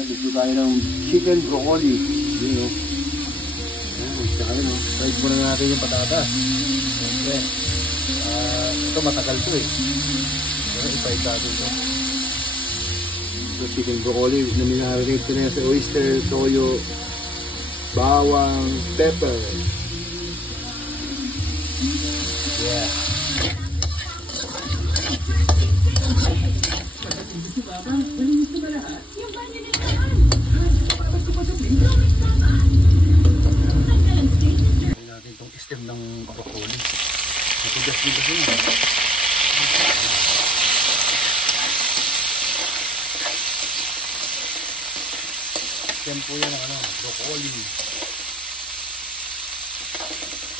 Ayan, gusto tayo ng chicken broccoli. Yun o. Ayan, tsaka yun o. Fried muna natin yung patatas. Siyempre. Ito matagal to eh. Pero i-fried natin ito. So, chicken broccoli na minarinate ko na yan sa oyster, toyo, bawang, pepper. Yeah. Natin itong stem ng broccoli. Matigas din kasi yun. Stem po yan ang broccoli.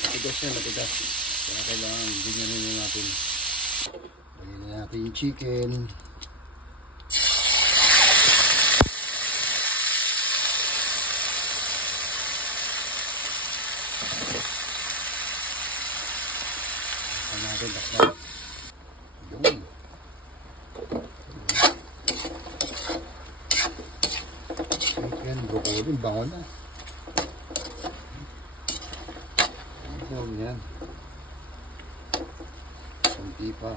Matigas yan, matigas. Kaya kailangan ganyanin natin. Lagyan na natin yung chicken. Natin takpan. Yun. Chicken, broccoli, bango na. Yun yan. Konti pa.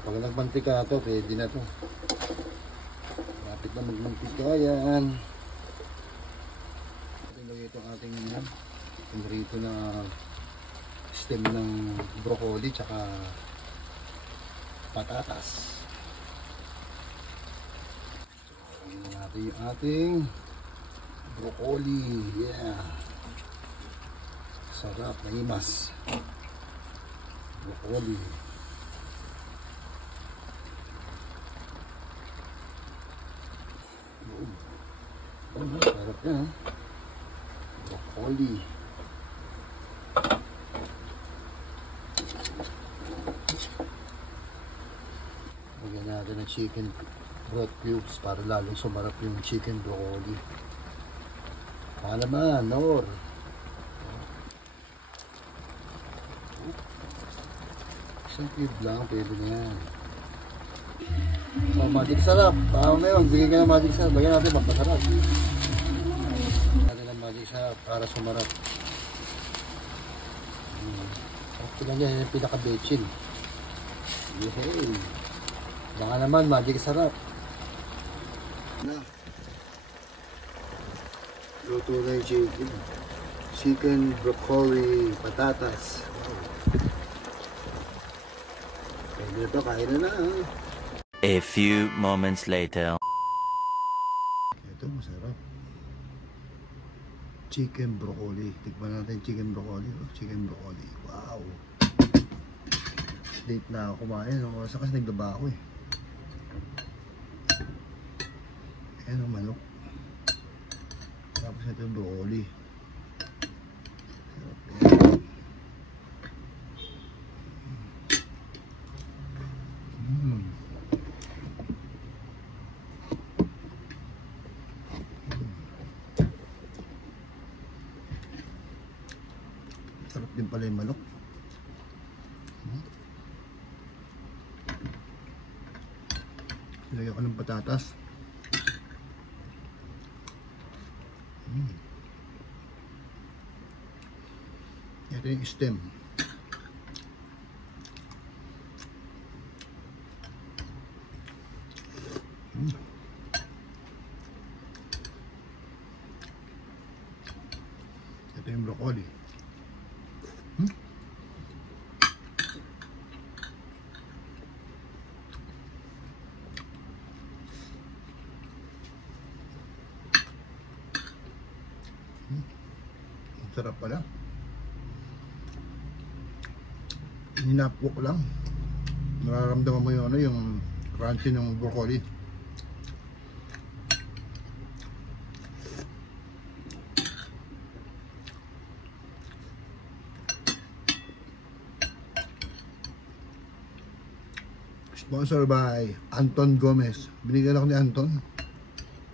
Pag nagmantika ito, pwede na ito. Lapit na magmantika yan. Ilagay itong ating rito na stem ng broccoli tsaka patatas. Lagyan natin yung ating broccoli. Yeah. Sarap na imas. Broccoli. Sarap yan. Broccoli. Lagyan natin ng chicken broth cubes para lalong sumarap yung chicken broccoli. Baka naman, Nor. Isang cube lang, pwede na yan. So, magic sarap. Tama na yun, bigyan ka ng magic sarap. Bagyan natin, magpasarap. Bigyan natin ng magic sarap para sumarap. Sarap lang yan, yung pinaka-bechin. Yehey! Baka naman, magic sarap. Luto na yung chicken. Chicken, broccoli, patatas. Pwede na ito, kain na na. A few moments later. Ito, masarap. Chicken broccoli. Tikman natin chicken broccoli. Oh, chicken broccoli. Wow! Late na ako kumain. Sa kasi nagbaba ako eh. Ayan ang manok. Tapos ito yung broccoli. Sarap yan. Sarap din pala yung manok. Lagyan ko ng patatas. Ito yung stem. Ito yung broccoli. Sarap pala. Hinapok lang. Nararamdaman mo yung yung crunchy ng broccoli. Sponsor by Anton Gomez. Binigyan ako ni Anton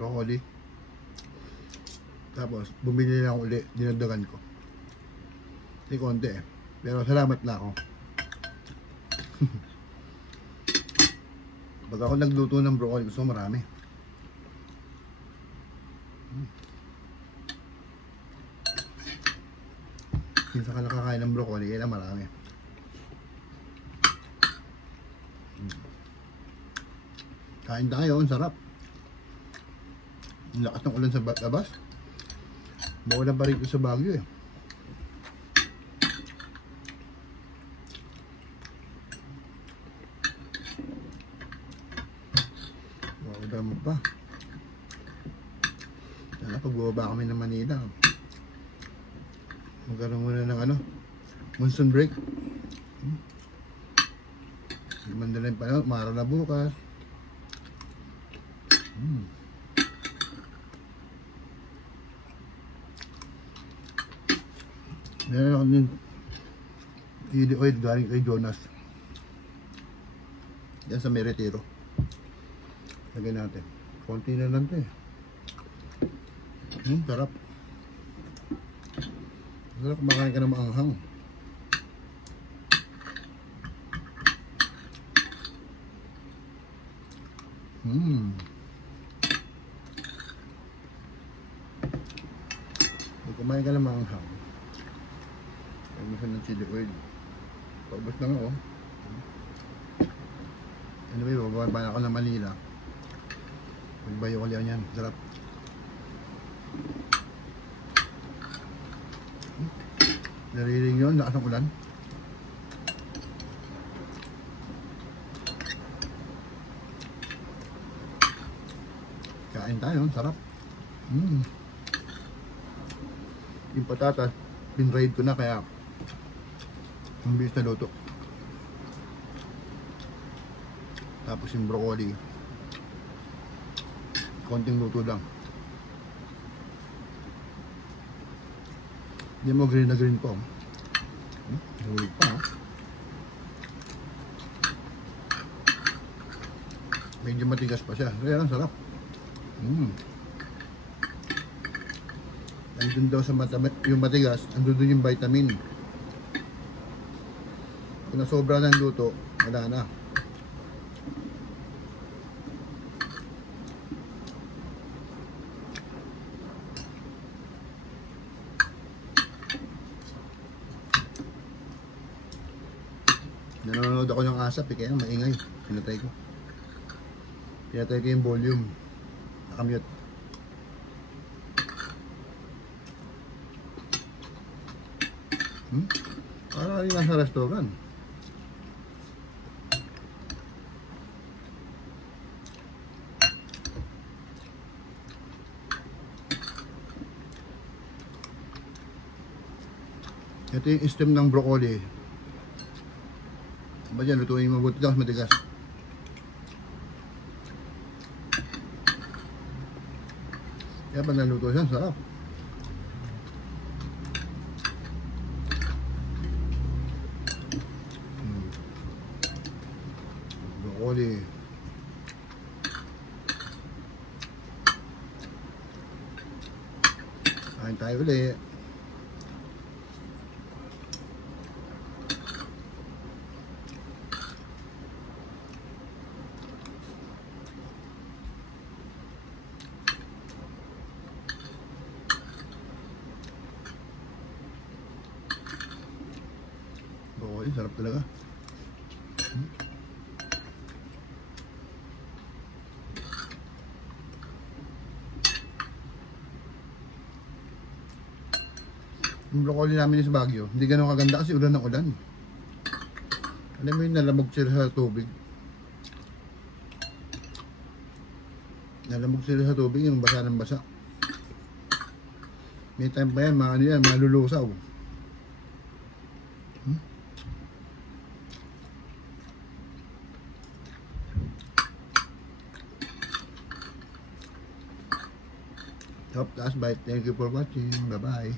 broccoli. Tapos bumili na ako ulit, dinagdagan ko. Hindi konti eh. Pero salamat na ako. Pag ako nagluto ng broccoli, gusto marami. Kung saan ka nakakain ng broccoli, yan ang marami. Kain tayo, ang sarap. Ang lakas ng ulan sa labas. Maulan pa rito sa Baguio eh. Maulan mo pa. Sana pag bumaba kami ng Manila, magkaroon muna ng ano, monsoon break. Mandaling pa yun, umaraw na bukas. Meron ako din chili oil galing kay Jonas. Yan sa may retiro. Lagyan natin. Konti na lang ito eh. Sarap. Sarap kumakain ka ng maanghang. Kumain ka ng maanghang. Huwag mo siya ng chili oil. Paubos na nga oh. Anyway, bababa na ako ng Manila. Magbayo ko liyan yan. Sarap. Nariring yun, lakas ng ulan. Kain tayo, sarap. Yung patatas, pinraid ko na kaya ang bilis na luto. Tapos yung broccoli, konting luto lang. Hindi mo green na green po. Huwag pa. Medyo matigas pa siya. Kaya lang sarap. Andun daw sa yung matigas, andun doon yung vitamin. Kung nasobra ng luto, wala na. Nanonood ako ng ASAP kaya maingay. Pinatay ko yung volume. Nakamute. Para rin nasa restaurant. Ito yung stem ng broccoli. Ba dyan, lutuin mo mabuti daw, matigas. Kaya pa naluto siya, sarap. Broccoli. Kain tayo ulit. Broccoli, sarap talaga. Yung broccoli namin sa Baguio, hindi ganun kaganda kasi ulan ng ulan. Alam mo yun, nalamog sila sa tubig. Nalamog sila sa tubig, yung basa ng basa. May time pa yan, malulusaw. Hope that's bye. Thank you for watching. Bye-bye.